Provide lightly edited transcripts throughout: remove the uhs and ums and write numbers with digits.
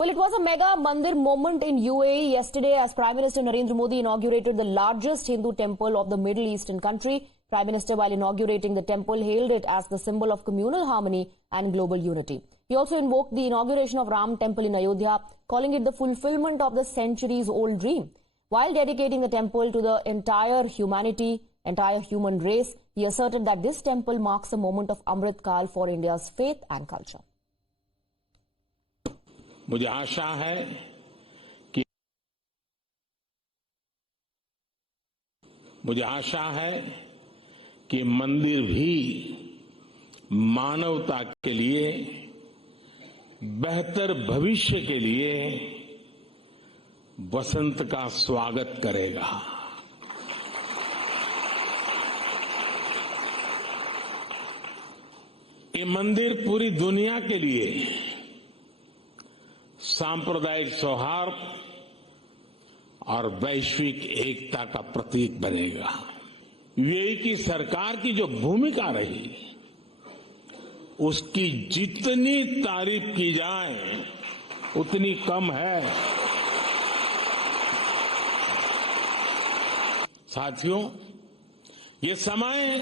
Well, it was a mega Mandir moment in UAE yesterday as Prime Minister Narendra Modi inaugurated the largest Hindu temple of the Middle Eastern country. Prime Minister, while inaugurating the temple, hailed it as the symbol of communal harmony and global unity. He also invoked the inauguration of Ram Temple in Ayodhya, calling it the fulfillment of the centuries-old dream. While dedicating the temple to the entire human race, he asserted that this temple marks a moment of Amrit Kal for India's faith and culture. मुझे आशा है कि मंदिर भी मानवता के लिए बेहतर भविष्य के लिए वसंत का स्वागत करेगा। ये मंदिर पूरी दुनिया के लिए सांप्रदायिक सौहार्द और वैश्विक एकता का प्रतीक बनेगा। यूएई की सरकार की जो भूमिका रही, उसकी जितनी तारीफ की जाए उतनी कम है। साथियों, ये समय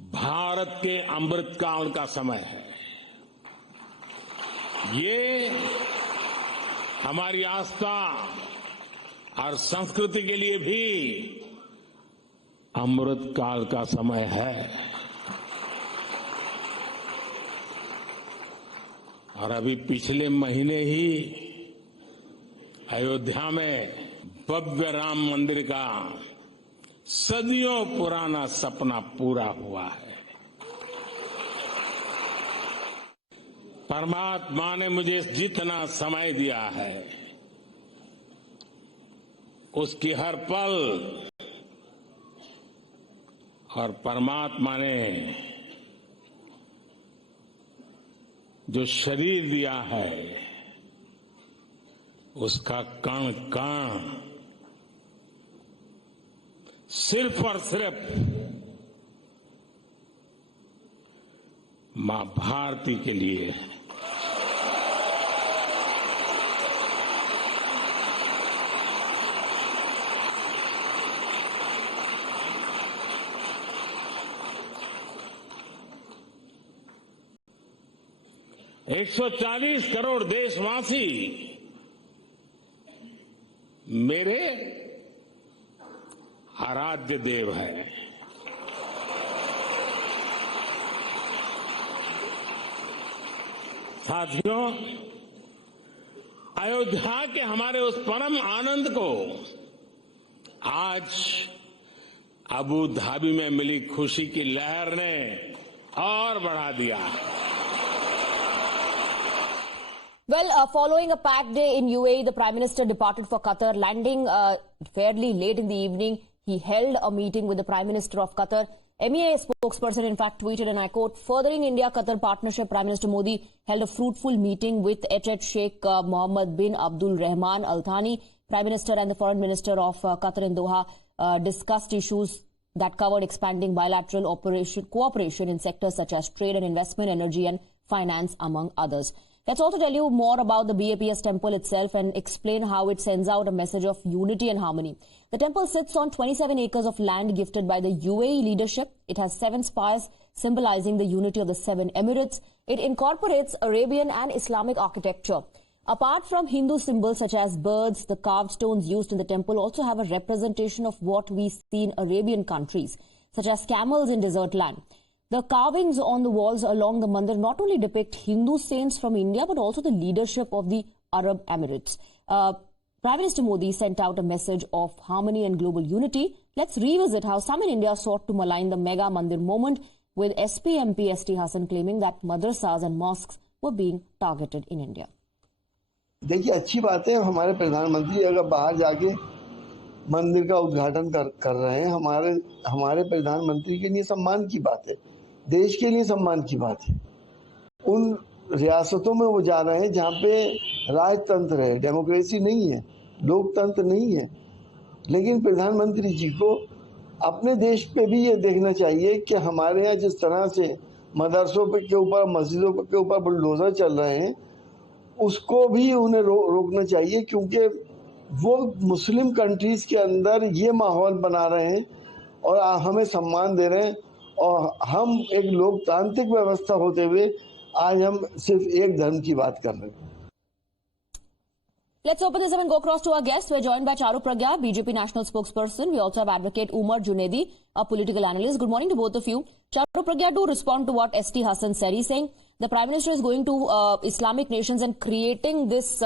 भारत के अमृतकाल का समय है। ये हमारी आस्था और संस्कृति के लिए भी अमृतकाल का समय है। और अभी पिछले महीने ही अयोध्या में भव्य राम मंदिर का सदियों पुराना सपना पूरा हुआ है। परमात्मा ने मुझे जितना समय दिया है, उसकी हर पल और परमात्मा ने जो शरीर दिया है, उसका कण कण सिर्फ और सिर्फ मां भारती के लिए। एक 140 करोड़ देशवासी मेरे आराध्य देव है। साथियों, अयोध्या के हमारे उस परम आनंद को आज अबू धाबी में मिली खुशी की लहर ने और बढ़ा दिया। Well, following a packed day in UAE, the Prime Minister departed for Qatar, landing fairly late in the evening. He held a meeting with the Prime Minister of Qatar. MEA spokesperson, in fact, tweeted, and I quote, "Furthering India-Qatar partnership, Prime Minister Modi held a fruitful meeting with HH Sheikh Mohammed bin Abdul Rahman Al Thani. Prime Minister and the Foreign Minister of Qatar in Doha discussed issues that covered expanding bilateral cooperation in sectors such as trade and investment, energy and finance, among others." Let's also tell you more about the BAPS temple itself and explain how it sends out a message of unity and harmony. The temple sits on 27 acres of land gifted by the UAE leadership. It has 7 spires symbolizing the unity of the 7 emirates. It incorporates Arabian and Islamic architecture. Apart from Hindu symbols such as birds, the carved stones used in the temple also have a representation of what we see in Arabian countries, such as camels in desert land. The carvings on the walls along the mandir not only depict Hindu saints from India, but also the leadership of the Arab Emirates. Prime Minister Modi sent out a message of harmony and global unity. Let's revisit how some in India sought to malign the mega mandir moment, with SP MP ST Hassan claiming that madrasas and mosques were being targeted in India. देखिए, अच्छी बात है, हमारे प्रधानमंत्री अगर बाहर जाके मंदिर का उद्घाटन कर रहे हैं, हमारे प्रधानमंत्री के लिए सम्मान की बात है, देश के लिए सम्मान की बात है। उन रियासतों में वो जा रहे हैं जहाँ पे राजतंत्र है, डेमोक्रेसी नहीं है, लोकतंत्र नहीं है। लेकिन प्रधानमंत्री जी को अपने देश पे भी ये देखना चाहिए कि हमारे यहाँ जिस तरह से मदरसों के ऊपर, मस्जिदों के ऊपर बुलडोजर चल रहे हैं, उसको भी उन्हें रोकना चाहिए, क्योंकि वो मुस्लिम कंट्रीज के अंदर ये माहौल बना रहे हैं और हमें सम्मान दे रहे हैं, और हम एक लोकतांत्रिक व्यवस्था होते हुए आज हम सिर्फ एक धर्म की बात कर रहे हैं। Let's open this up and go across to our guests. We're joined by Charu Pragya, BJP national spokesperson. We also have Advocate Umar Junaidi, a political analyst. Good morning to both of you. Charu Pragya, to respond to what ST Hassan said, he's saying the Prime Minister is going to Islamic nations and creating this,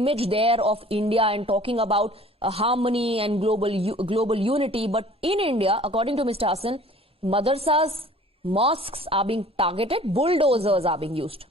image there of India and talking about harmony and global unity. But in India, according to Mr. Hassan, madrasas, mosques are being targeted, bulldozers are being used.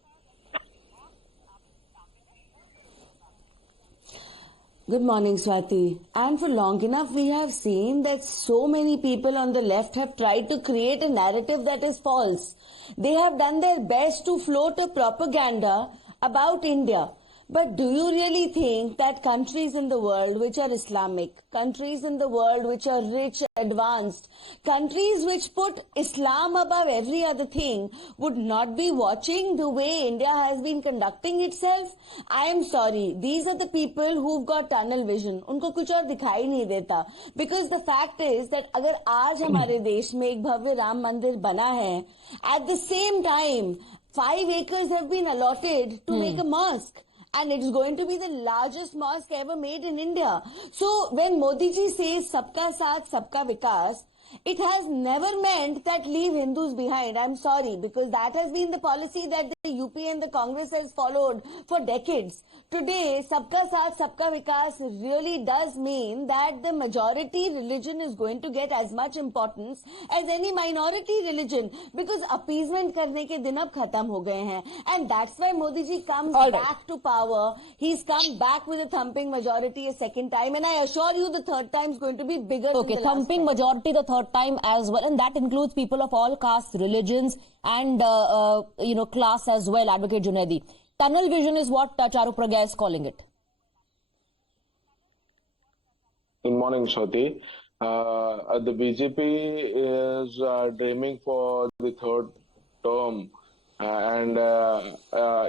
Good morning, Swati. And for long enough, we have seen that so many people on the left have tried to create a narrative that is false. They have done their best to float a propaganda about India. But do you really think that countries in the world which are Islamic, countries in the world which are rich, advanced, countries which put Islam above every other thing would not be watching the way India has been conducting itself? I am sorry, these are the people who've got tunnel vision. उनको कुछ और दिखाई नहीं देता. Because the fact is that अगर आज हमारे देश में एक भव्य राम मंदिर बना है, at the same time, 5 acres have been allotted to make a mosque. And it's going to be the largest mosque ever made in India. So when Modi ji says Sabka Saath, Sabka Vikas, it has never meant that leave Hindus behind. I'm sorry, because that has been the policy that the UP and the Congress has followed for decades. Today, Sabka Saath, Sabka Vikas really does mean that the majority religion is going to get as much importance as any minority religion, because appeasement karne ke din ab khatam ho gaye hain. And that's why Modi ji comes back to power. He's come back with a thumping majority a second time, and I assure you the third time is going to be bigger than the last thumping majority the third time as well, and that includes people of all castes, religions, and class as well. Advocate Junaidi, tunnel vision is what Charu Pragya is calling it. Good morning, Shruti. The BJP is dreaming for the third term, and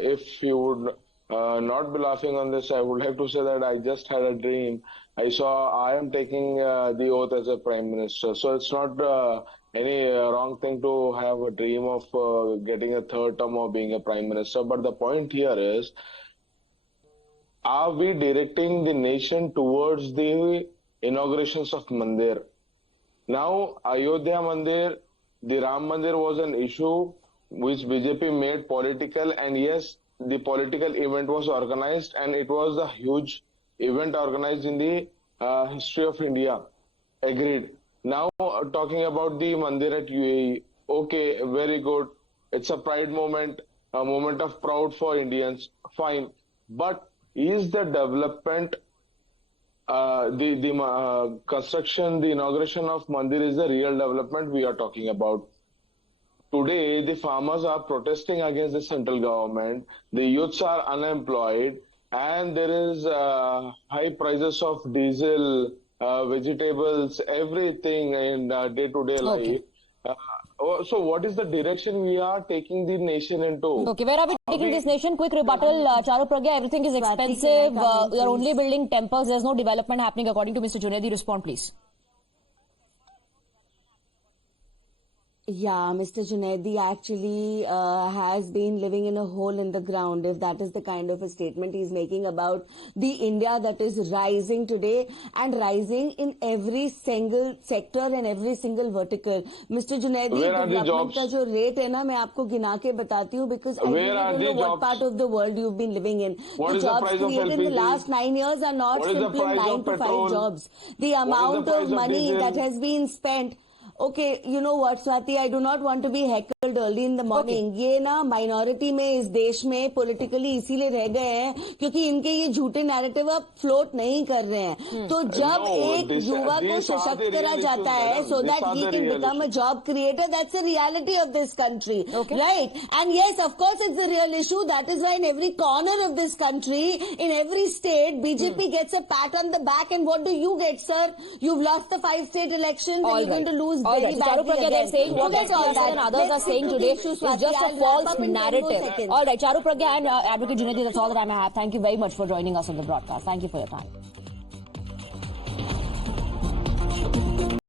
if you would not be laughing on this, I would like to say that I just had a dream. I am taking the oath as a Prime Minister. So it's not any wrong thing to have a dream of getting a third term or being a Prime Minister. But the point here is, are we directing the nation towards the inaugurations of Mandir? Now, Ayodhya Mandir, the Ram Mandir was an issue which BJP made political, and yes, the political event was organized, and it was a huge event organized in the history of India. Agreed. Now talking about the Mandir at UAE. Okay, very good. It's a pride moment, a moment of proud for Indians. Fine. But is the development, the construction, the inauguration of Mandir is the real development we are talking about? Today, the farmers are protesting against the central government. The youths are unemployed, and there is high prices of diesel, vegetables, everything in day-to-day life. So what is the direction we are taking the nation into? Okay, where are we taking this nation? Quick rebuttal, Charu Pragya, everything is expensive. We are only building temples. There's no development happening according to Mr. Junaidi. Respond, please. Yeah, Mr. Junaidi actually has been living in a hole in the ground, if that is the kind of a statement he's making about the India that is rising today and rising in every single sector and every single vertical. Mr. Junaidi, development का जो rate है ना, मैं आपको गिना के बताती हूँ, because I don't know what part of the world you've been living in. The jobs created in the last 9 years are not simply 9 to 5 jobs. The amount of money that has been spent. Okay, you know what, Swati, I do not want to be heckled early in the morning. ये ना minority में इस देश में politically इसीलिए रह गए हैं क्योंकि इनके ये झूठे narrative अब float नहीं कर रहे हैं. तो जब एक युवा को सशक्त करा जाता है so that he can become a job creator, that's the reality of this country, right? And yes, of course, it's a real issue. That is why in every corner of this country, in every state, BJP gets a pat on the back. And what do you get, sir? You've lost the 5 state elections and you're going to lose. All right, Charu Pragya, they're saying what and others are saying. saying today issue, is Swati. just I'll a wrap false up in 10 more narrative. seconds. All right, Charu Pragya and Advocate Junaidi, that's all that I have. Thank you very much for joining us on the broadcast. Thank you for your time.